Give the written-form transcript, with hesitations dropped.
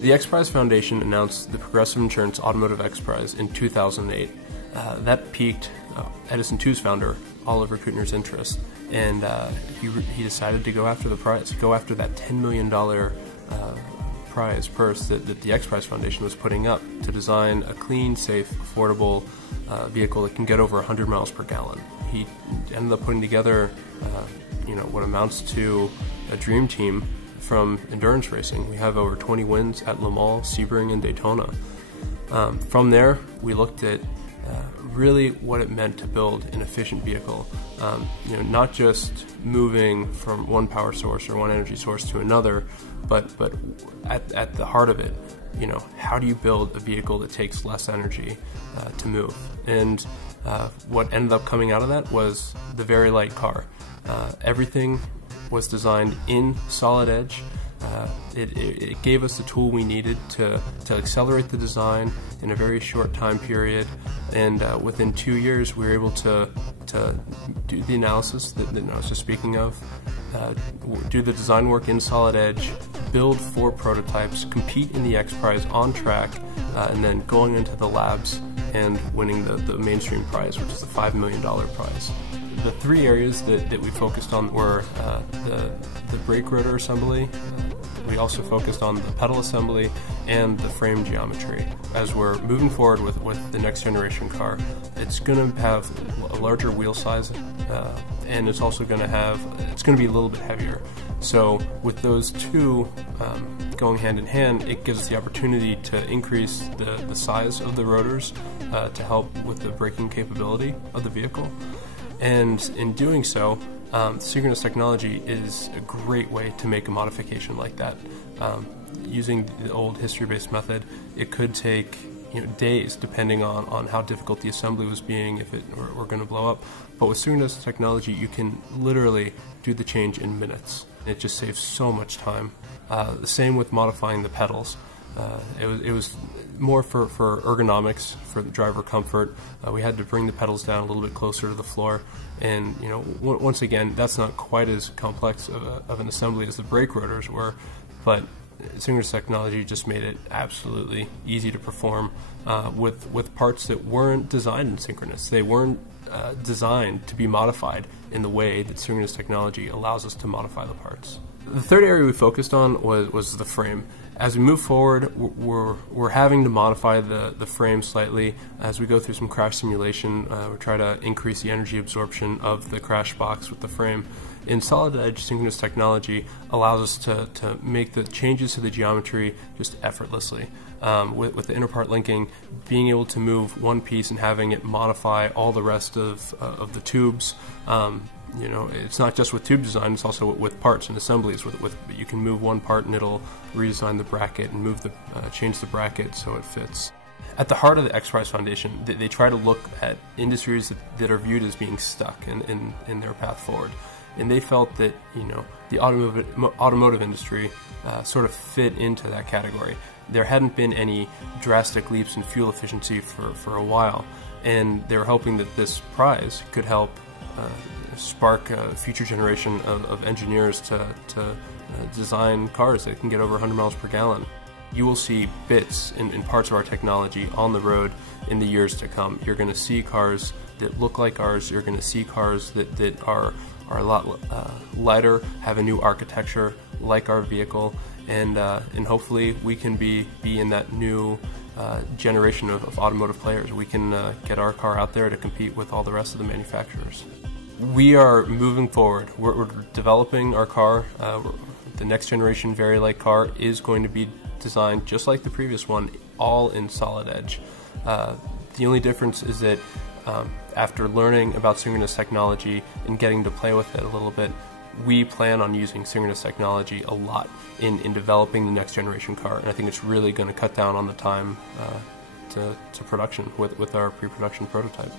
The X Prize Foundation announced the Progressive Insurance Automotive X Prize in 2008. That piqued Edison2's founder, Oliver Kuttner's interest, and he decided to go after the prize, go after that $10 million prize purse that the X Prize Foundation was putting up to design a clean, safe, affordable vehicle that can get over 100 miles per gallon. He ended up putting together what amounts to a dream team from endurance racing. We have over 20 wins at Le Mans, Sebring, and Daytona. From there, we looked at really what it meant to build an efficient vehicle. Not just moving from one power source or one energy source to another, but at the heart of it, how do you build a vehicle that takes less energy to move? And what ended up coming out of that was the very light car. Everything was designed in solid edge. It gave us the tool we needed to accelerate the design in a very short time period, and within 2 years we were able to do the analysis that I was just speaking of, do the design work in solid edge, build 4 prototypes, compete in the X Prize on track, and then going into the labs and winning the mainstream prize, which is the $5 million prize. The 3 areas that we focused on were the brake rotor assembly. We also focused on the pedal assembly and the frame geometry. As we're moving forward with the next generation car, it's going to have a larger wheel size, and it's also going to be a little bit heavier. So with those two going hand in hand, it gives us the opportunity to increase the size of the rotors to help with the braking capability of the vehicle. And in doing so, synchronous technology is a great way to make a modification like that. Using the old history-based method, it could take days, depending on how difficult the assembly was being, if it were going to blow up. But with synchronous technology, you can literally do the change in minutes. It just saves so much time. The same with modifying the pedals. It was more for ergonomics, for the driver comfort. We had to bring the pedals down a little bit closer to the floor, and once again, that's not quite as complex of an assembly as the brake rotors were, but synchronous technology just made it absolutely easy to perform with parts that weren't designed in synchronous. They weren't designed to be modified in the way that synchronous technology allows us to modify the parts. The third area we focused on was the frame. As we move forward, we're having to modify the frame slightly. As we go through some crash simulation, we try to increase the energy absorption of the crash box with the frame. In solid edge, synchronous technology allows us to make the changes to the geometry just effortlessly. With the inner part linking, being able to move one piece and having it modify all the rest of the tubes. It's not just with tube design, it's also with parts and assemblies. You can move one part and it'll redesign the bracket and change the bracket so it fits. At the heart of the X Prize Foundation, they try to look at industries that are viewed as being stuck in their path forward. And they felt that the automotive industry sort of fit into that category. There hadn't been any drastic leaps in fuel efficiency for a while, and they were hoping that this prize could help spark a future generation of engineers to design cars that can get over 100 miles per gallon. You will see bits in parts of our technology on the road in the years to come. You're going to see cars that look like ours. You're going to see cars that are a lot lighter, have a new architecture like our vehicle, and hopefully we can be in that new generation of automotive players. We can get our car out there to compete with all the rest of the manufacturers. We are moving forward. We're developing our car. The next generation very light car is going to be designed just like the previous one, all in solid edge. The only difference is that after learning about synchronous technology and getting to play with it a little bit, we plan on using synchronous technology a lot in developing the next generation car, and I think it's really going to cut down on the time to production with our pre-production prototype.